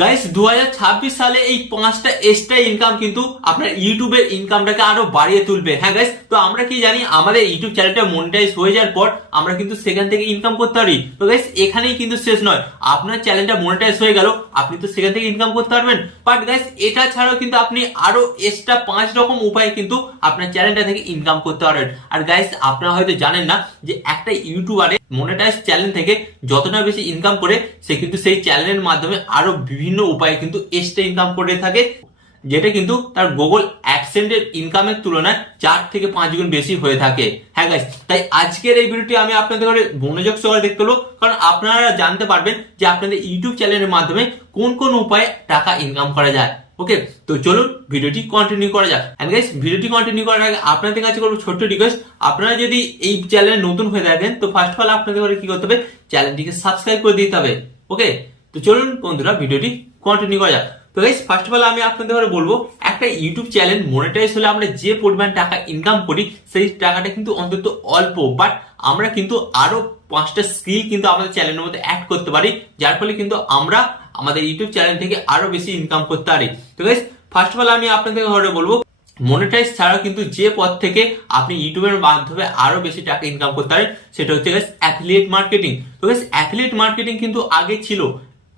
Guys 2026 সালে এই 5টা এক্সট্রা ইনকাম কিন্তু আপনার ইউটিউবের ইনকামটাকে আরো বাড়িয়ে তুলবে। হ্যাঁ গাইস, তো আমরা কি জানি আমাদের ইউটিউব চ্যানেলটা মনিটাইজ হয়ে যাওয়ার পর আমরা কিন্তু সেখান থেকে ইনকাম করতে পারি। তো গাইস এখানেই কিন্তু শেষ নয়, আপনার চ্যানেলটা মনিটাইজ হয়ে গেল, আপনি তো সেখান থেকে ইনকাম করতে পারবেন। বাট গাইস এটা ছাড়াও কিন্তু আপনি আরো এক্সট্রা 5 রকম উপায় কিন্তু আপনার চ্যানেলটা থেকে ইনকাম করতে পারবেন। আর গাইস আপনারা হয়তো জানেন না যে একটা ইউটিউবারে মনিটাইজ চ্যানেল থেকে যতটা বেশি ইনকাম করে সে কিন্তু সেই চ্যানেলের মাধ্যমে আরো বিভিন্ন উপায়ে কিন্তু এক্সট্রা ইনকাম করে থাকে, যেটা কিন্তু তার গুগল অ্যাডসেন্স ইনকামের তুলনায় 4 থেকে 5 গুণ বেশি হয়ে থাকে। হ্যাঁ গাইস, তাই আজকের এই ভিডিওটি আমি আপনাদের মনোযোগ সহকারে দেখতে হলো, কারণ আপনারা জানতে পারবেন যে আপনাদের ইউটিউব চ্যানেলের মাধ্যমে কোন কোন উপায়ে টাকা ইনকাম করা যায়। ওকে, তো চলুন ভিডিওটি কন্টিনিউ করা যাক। এন্ড গাইস ভিডিওটি কন্টিনিউ করার আগে আপনাদের কাছে করব ছোট্ট রিকোয়েস্ট, আপনারা যদি এই চ্যানেলে নতুন হয়ে থাকেন তো ফার্স্ট অফ অল আপনাদের কি করতে হবে, চ্যানেলটিকে সাবস্ক্রাইব করে দিতে হবে। ওকে, তো চলুন বন্ধুরা ভিডিওটি কন্টিনিউ করা যাক। তো গাইস ফার্স্ট অফ অল আমি আপনাদের বলবো, একটা ইউটিউব চ্যানেল মনিটাইজ হলে আমরা যে পরিমাণ টাকা ইনকাম করি সেই টাকাটা কিন্তু অন্তত অল্প, বাট আমরা কিন্তু আরো 5টা স্কিল কিন্তু আমাদের চ্যানেলের মধ্যে অ্যাড করতে পারি, যার ফলে কিন্তু আমরা আমাদের ইউটিউব চ্যানেল থেকে আরো বেশি ইনকাম করতে পারি। তো গাইস ফার্স্ট অফ অল আমি আপনাদের বলবো, মনিটাইজ ছাড়াও কিন্তু যে পথ থেকে আপনি ইউটিউবের মাধ্যমে আরো বেশি টাকা ইনকাম করতে পারেন সেটা হচ্ছে গাইস অ্যাফিলিয়েট মার্কেটিং। তো গাইস অ্যাফিলিয়েট মার্কেটিং কিন্তু আগে ছিল,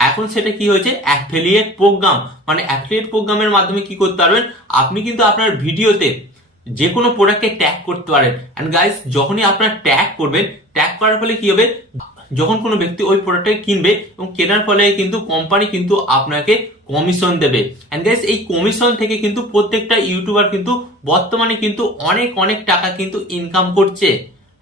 এখন সেটা কি হয়েছে অ্যাফিলিয়েট প্রোগ্রাম। মানে অ্যাফিলিয়েট প্রোগ্রামের মাধ্যমে কি করতে পারবেন, আপনি কিন্তু আপনার ভিডিওতে যে কোনো প্রোডাক্টকে ট্যাগ করতে পারেন। এন্ড গাইস যখনই আপনার ট্যাগ করবেন, ট্যাগ করার ফলে কি হবে, যখন কোনো ব্যক্তি ওই প্রোডাক্টটাকে কিনবে এবং কেনার ফলে কিন্তু কোম্পানি কিন্তু আপনাকে কমিশন দেবে। এন্ড গাইস এই কমিশন থেকে কিন্তু প্রত্যেকটা ইউটিউবার কিন্তু বর্তমানে কিন্তু অনেক অনেক টাকা কিন্তু ইনকাম করছে।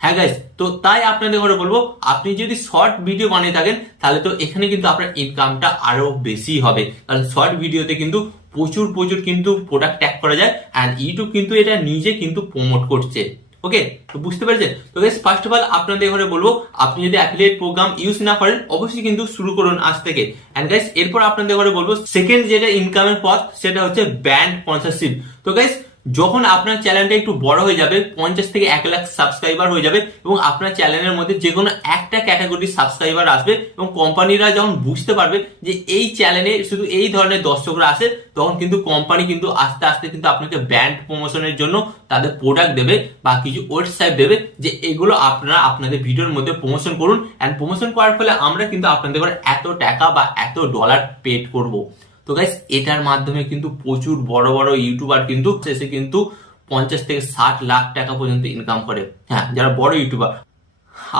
হ্যাঁ গাইস, তো তাই আপনাদের বলবো, আপনি যদি শর্ট ভিডিও বানিয়ে থাকেন তাহলে তো এখানে কিন্তু আপনার ইনকামটা আরো বেশি হবে, কারণ শর্ট ভিডিওতে কিন্তু প্রচুর প্রচুর কিন্তু প্রোডাক্ট ট্যাগ করা যায় এন্ড ইউটিউব কিন্তু এটা নিজে কিন্তু প্রমোট করছে। ওকে, তো বুঝতে পেরেছেন। তো গাইস ফার্স্ট অফ অল আপনাদের বলবো, আপনি যদি অ্যাফিলিয়েট প্রোগ্রাম ইউজ না করেন অবশ্যই কিন্তু শুরু করুন আজ থেকে। এন্ড গাইস এরপর আপনাদের বলবো, সেকেন্ড যেটা ইনকামের পথ সেটা হচ্ছে ব্র্যান্ড স্পন্সরশিপ। তো গাইস যখন আপনার চ্যানেলটা একটু বড় হয়ে যাবে, 50 থেকে 1 লাখ সাবস্ক্রাইবার হয়ে যাবে এবং আপনার চ্যানেলের মধ্যে যে কোনো একটা ক্যাটাগরির সাবস্ক্রাইবার আসবে এবং কোম্পানিরা যখন বুঝতে পারবে যে এই চ্যানেলে শুধু এই ধরনের দর্শকরা আসে, তখন কিন্তু কোম্পানি কিন্তু আস্তে আস্তে কিন্তু আপনাকে ব্র্যান্ড প্রমোশনের জন্য তাদের প্রোডাক্ট দেবে বা কিছু ওয়েবসাইট দেবে, যে এগুলো আপনারা আপনাদের ভিডিওর মধ্যে প্রমোশন করুন। এন্ড প্রমোশন করার ফলে আমরা কিন্তু আপনাদের এত টাকা বা এত ডলার পেড করব। তো গাইস এটার মাধ্যমে কিন্তু প্রচুর বড় বড় ইউটিউবার কিন্তু শেষে কিন্তু 50 থেকে 60 লাখ টাকা পর্যন্ত ইনকাম করে। হ্যাঁ, যারা বড় ইউটিউবার,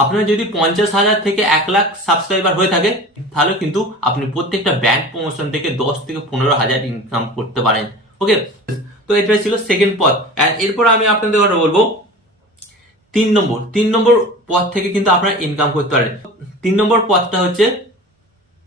আপনার যদি 50,000 থেকে 1 লাখ সাবস্ক্রাইবার হয়ে থাকে তাহলে কিন্তু আপনি প্রত্যেকটা ব্র্যান্ড প্রমোশন থেকে 10 থেকে 15,000 ইনকাম করতে পারেন। ওকে, তো এটা ছিল সেকেন্ড পথ। এরপর আমি আপনাদের বলবো 3 নম্বর পথ থেকে কিন্তু আপনারা ইনকাম করতে পারেন। 3 নম্বর পথটা হচ্ছে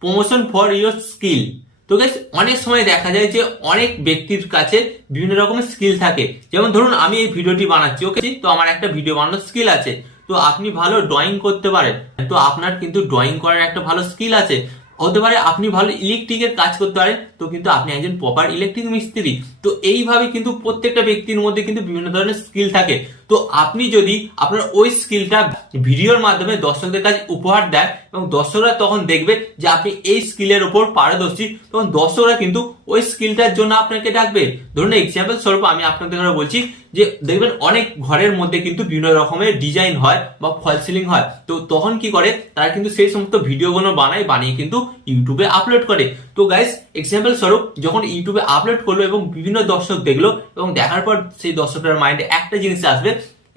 প্রমোশন ফর ইউর স্কিল। তো গাইস অনেক সময় দেখা যায় যে অনেক ব্যক্তির কাছে বিভিন্ন রকমের স্কিল থাকে, যেমন ধরুন আমি এই ভিডিওটি বানাচ্ছি, ওকে, তো আমার একটা ভিডিও বানানোর স্কিল আছে। তো আপনি ভালো ড্রয়িং করতে পারেন, তো আপনার কিন্তু ড্রয়িং করার একটা ভালো স্কিল আছে। হতে পারে আপনি ভালো ইলেকট্রিকের কাজ করতে পারেন, তো কিন্তু আপনি একজন প্রপার ইলেকট্রিক মিস্ত্রি। তো এইভাবে কিন্তু প্রত্যেকটা ব্যক্তির মধ্যে কিন্তু বিভিন্ন ধরনের স্কিল থাকে। তো আপনি যদি আপনার ওই স্কিলটা ভিডিওর মাধ্যমে দর্শকদের কাছে উপহার দেন এবং দর্শকরা তখন দেখবে যে আপনি এই স্কিলের উপর পারদর্শী, তখন দর্শকরা কিন্তু ওই স্কিলটার জন্য আপনাকে ডাকবে। ধরুন এক্সাম্পল স্বরূপ আমি আপনাদের বলছি যে দেখবেন অনেক ঘরের মধ্যে কিন্তু বিভিন্ন রকমের ডিজাইন হয় বা ফল সিলিং হয়, তো তখন কি করে তারা কিন্তু সেই সমস্ত ভিডিওগুলো বানিয়ে কিন্তু ইউটিউবে আপলোড করে। তো গাইস এক্সাম্পল স্বরূপ যখন ইউটিউবে আপলোড করলো এবং বিভিন্ন দর্শক দেখলো এবং দেখার পর সেই দর্শকের মাইন্ডে একটা জিনিস আসবে,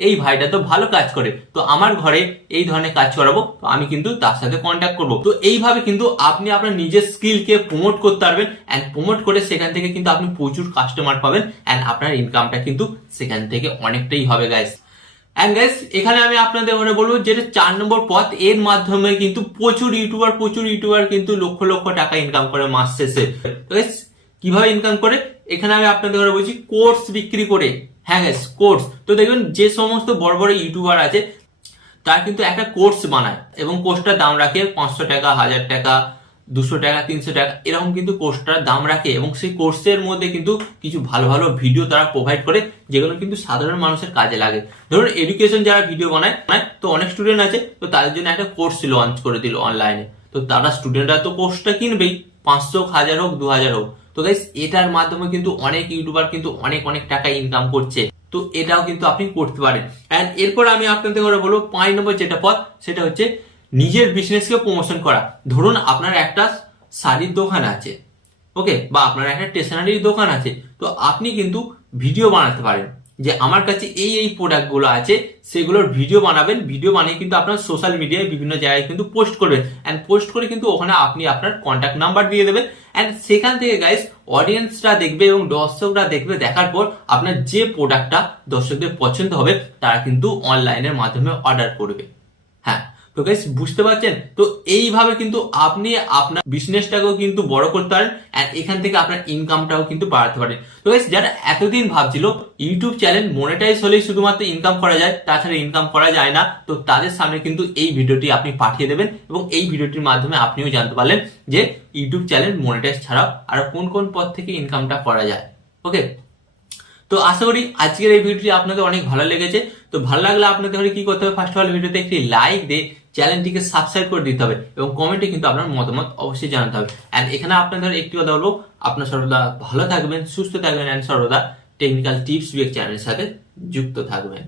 এই ভাইটা তো ভালো কাজ করে, তো আমার ঘরে এই ধরনের কাজ করাবো, তো আমি কিন্তু তার সাথে কন্ট্যাক্ট করবো। তো এইভাবে কিন্তু আপনি আপনার নিজের স্কিলকে প্রমোট করতে পারবেন এন্ড প্রমোট করে সেখান থেকে কিন্তু আপনি প্রচুর কাস্টমার পাবেন এন্ড আপনার ইনকামটা কিন্তু সেখান থেকে অনেকটাই হবে গাইস। এন্ড গাইস এখানে আমি আপনাদের বলবো যেটা 4 নম্বর পথ, এর মাধ্যমে কিন্তু প্রচুর ইউটিউবার কিন্তু লক্ষ লক্ষ টাকা ইনকাম করে মাস শেষে। তো গাইস কিভাবে ইনকাম করে, এখানে আমি আপনাদের বলছি কোর্স বিক্রি করে। হ্যাঁ গাইস কোর্স, তো দেখবেন যে সমস্ত বড় বড় ইউটিউবার আছে তারা কিন্তু একটা কোর্স বানায় এবং কোর্সটার দাম রাখে 500 টাকা, 1000 টাকা, 200 টাকা, 300 টাকা, এরকম কিন্তু কোর্সটার দাম রাখে এবং সেই কোর্সের মধ্যে কিন্তু কিছু ভালো ভালো ভিডিও তারা প্রোভাইড করে, যেগুলো কিন্তু সাধারণ মানুষের কাজে লাগে। ধরুন এডুকেশন যারা ভিডিও বানায়, তো অনেক স্টুডেন্ট আছে, তো তাদের জন্য একটা কোর্স লঞ্চ করে দিল অনলাইনে, তো তারা স্টুডেন্টরা তো কোর্সটা কিনবেই, 500 হোক, 1000 হোক, 2000 হোক। তো গাইস এটার মাধ্যমে কিন্তু অনেক ইউটিউবার কিন্তু অনেক অনেক টাকা ইনকাম করছে। তো এটাও কিন্তু আপনি করতে পারেন। এন্ড এরপর আমি আপনাদের করে বলবো 5 নম্বর যেটা পথ, সেটা হচ্ছে নিজের বিজনেসকে প্রমোশন করা। ধরুন আপনার একটা শাড়ির দোকান আছে, ওকে, বা আপনার একটা স্টেশনারির দোকান আছে, তো আপনি কিন্তু ভিডিও বানাতে পারেন যে আমার কাছে এই এই প্রোডাক্ট গুলো আছে, সেগুলোর ভিডিও বানাবেন। ভিডিও বানিয়ে কিন্তু আপনার সোশ্যাল মিডিয়ায় বিভিন্ন জায়গায় কিন্তু পোস্ট করবেন, এন্ড পোস্ট করে কিন্তু ওখানে আপনি আপনার কন্ট্যাক্ট নাম্বার দিয়ে দেবেন। এন্ড সেখান থেকে গাইস অডিয়েন্সরা দেখবে এবং দর্শকরা দেখবে, দেখার পর আপনার যে প্রোডাক্টটা দর্শকদের পছন্দ হবে তারা কিন্তু অনলাইনের মাধ্যমে অর্ডার করবে। হ্যাঁ, তো গাইস বুঝতে পারছেন? তো এইভাবে কিন্তু আপনি আপনার বিজনেসটাকেও কিন্তু বড় করতে পারেন, আর এখান থেকে আপনার ইনকামটাও কিন্তু বাড়াতে পারেন। তো গাইস যারা এতদিন ভাবছিল ইউটিউব চ্যানেল মনিটাইজ হলেই শুধুমাত্র ইনকাম করা যায়, তাছাড়া ইনকাম করা যায় না, তো তাদের সামনে কিন্তু এই ভিডিওটি আপনি পাঠিয়ে দেবেন, এবং এই ভিডিওটির মাধ্যমে আপনিও জানতে পারলেন যে ইউটিউব চ্যানেল মনিটাইজ ছাড়াও আর কোন কোন পথ থেকে ইনকামটা করা যায়। ওকে, তো আশা করি আজকের এই ভিডিওটি আপনাদের অনেক ভালো লেগেছে। তো ভালো লাগলে আপনাদের কি করতে হবে, ফার্স্ট অফ অল ভিডিওতে একটি লাইক দিয়ে চ্যানেলটিকে সাবস্ক্রাইব করে দিতে হবে, এবং কমেন্টে কিন্তু আপনার মতামত অবশ্যই জানাতে হবে। এন্ড এখানে আপনাদের একটি কথা বলবো, আপনার সর্বদা ভালো থাকবেন, সুস্থ থাকবেন, এন্ড সর্বদা টেকনিক্যাল টিপস বিগ চ্যানেলের সাথে যুক্ত থাকবেন।